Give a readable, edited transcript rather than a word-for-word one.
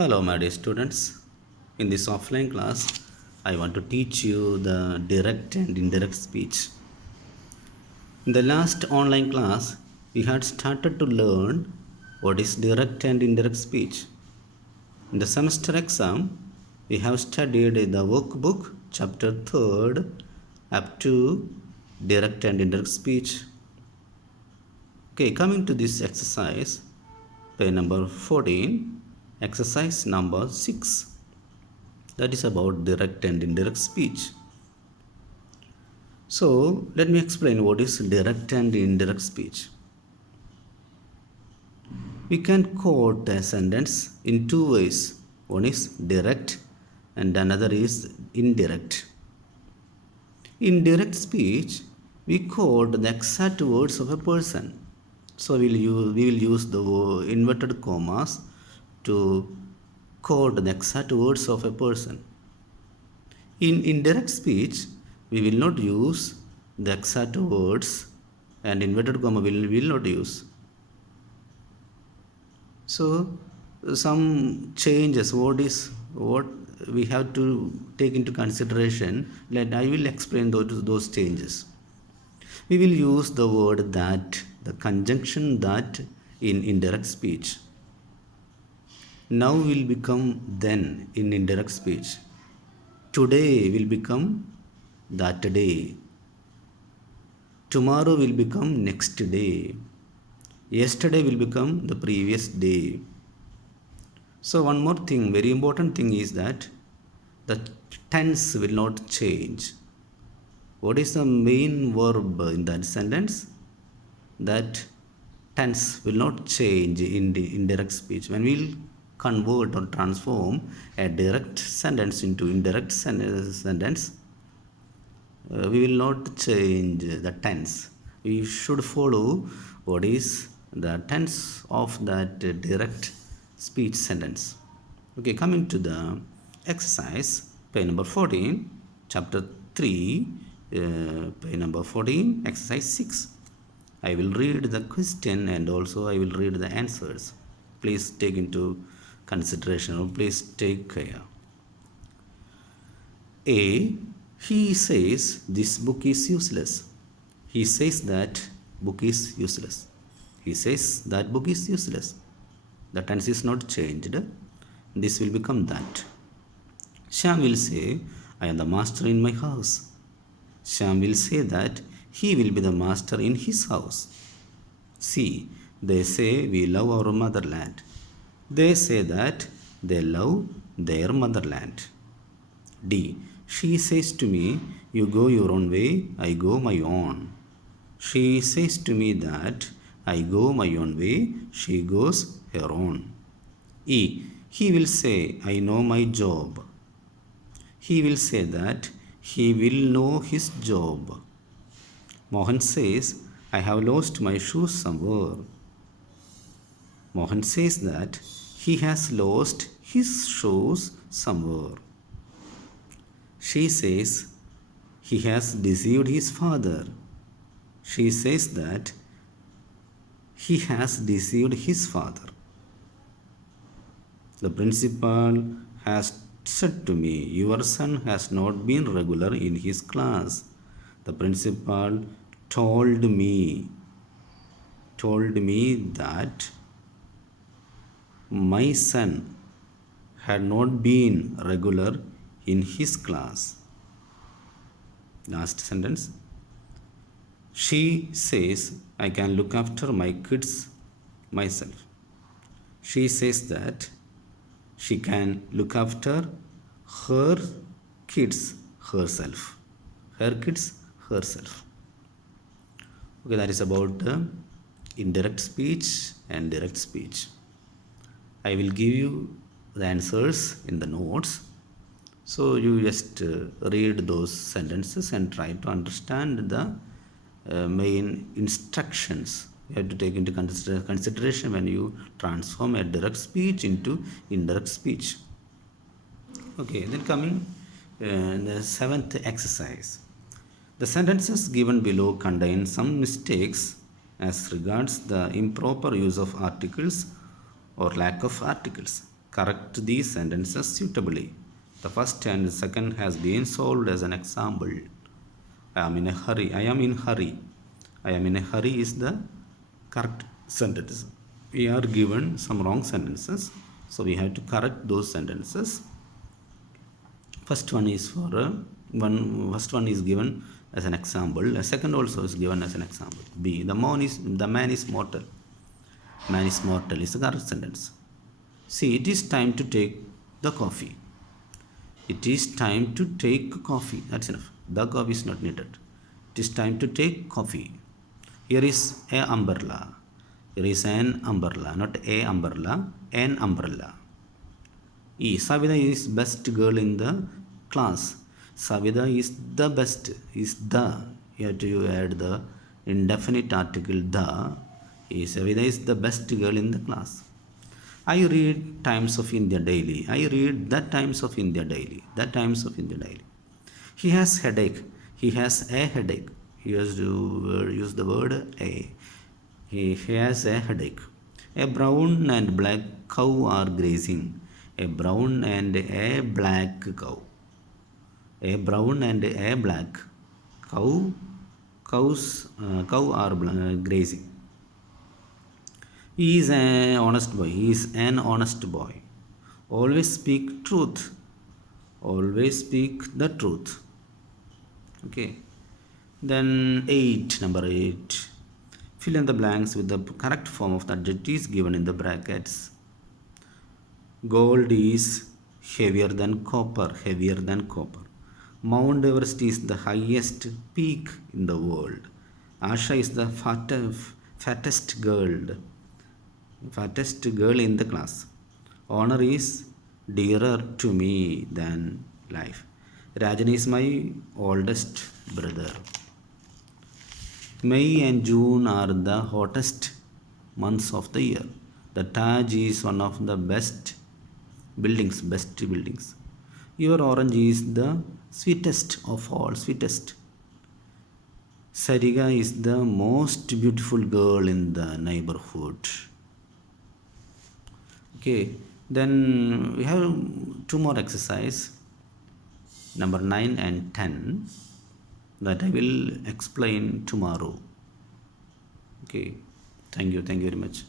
Hello, my dear students. In this offline class, I want to teach you the direct and indirect speech. In the last online class, we had started to learn what is direct and indirect speech. In the semester exam, we have studied the workbook, chapter 3rd, up to direct and indirect speech. Okay, coming to this exercise, page number 14, exercise number 6. That is about direct and indirect speech. So let me explain what is direct and indirect speech. We can quote a sentence in two ways. One is direct and another is indirect. In direct speech, we quote the exact words of a person. So we will use the inverted commas to quote the exact words of a person. In indirect speech, we will not use the exact words and inverted comma will not use. So some changes, what we have to take into consideration, I will explain those changes. We will use the word that, the conjunction that in indirect speech. Now will become then in indirect speech. Today will become that day. Tomorrow will become next day. Yesterday will become the previous day. So one more thing, very important thing is that the tense will not change. What is the main verb in that sentence? That tense will not change in the indirect speech. When we'll convert or transform a direct sentence into indirect sentence, we will not change the tense. We should follow what is the tense of that direct speech sentence. Okay, coming to the exercise, page number 14, chapter 3, page number 14, exercise 6. I will read the question and also I will read the answers. Please take into consideration or please take care. A. He says this book is useless. He says that book is useless. He says that book is useless. The tense is not changed. This will become that. Shyam will say, I am the master in my house. Shyam will say that he will be the master in his house. C. They say we love our motherland. They say that they love their motherland. D. She says to me, you go your own way, I go my own. She says to me that I go my own way, she goes her own. E. He will say, I know my job. He will say that he will know his job. Mohan says, I have lost my shoes somewhere. Mohan says that he has lost his shoes somewhere. She says he has deceived his father. She says that he has deceived his father. The principal has said to me, your son has not been regular in his class. The principal told me that my son had not been regular in his class. Last sentence. She says, I can look after my kids myself. She says that she can look after her kids herself. Her kids herself. Okay, that is about the indirect speech and direct speech. I will give you the answers in the notes. So you just read those sentences and try to understand the main instructions you have to take into consideration when you transform a direct speech into indirect speech. Okay, then coming the seventh exercise. The sentences given below contain some mistakes as regards the improper use of articles or lack of articles. correct these sentences suitably. The first and second has been solved as an example. I am in a hurry. I am in hurry. I am in a hurry is the correct sentence. We are given some wrong sentences, so we have to correct those sentences. First one is for first one is given as an example. A second also is given as an example. B. The man is mortal. Man is mortal is the correct sentence. C. It is time to take the coffee. It is time to take coffee. That's enough. The coffee is not needed. It is time to take coffee. Here is a umbrella. Here is an umbrella, not a umbrella, an umbrella. E. Savida is best girl in the class. Savida is the best. Is the. You have to add the indefinite article the. Savida is the best girl in the class. I read Times of India daily. I read the Times of India daily. The Times of India daily. He has headache. He has a headache. He has to use the word a. He has a headache. A brown and black cow are grazing. A brown and a black cow. A brown and a black cow. Cow are grazing. He is an honest boy. He is an honest boy. Always speak truth. Always speak the truth. Okay. Then 8, number 8. Fill in the blanks with the correct form of the adjectives given in the brackets. Gold is heavier than copper. Heavier than copper. Mount Everest is the highest peak in the world. Asha is the fattest girl in the class. Honor is dearer to me than life. Rajan is my oldest brother. May and June are the hottest months of the year. The Taj is one of the best buildings. Your orange is the sweetest of all. Sariga is the most beautiful girl in the neighborhood. Okay, then we have 2 more exercise, number 9 and 10, that I will explain tomorrow. Okay, thank you very much.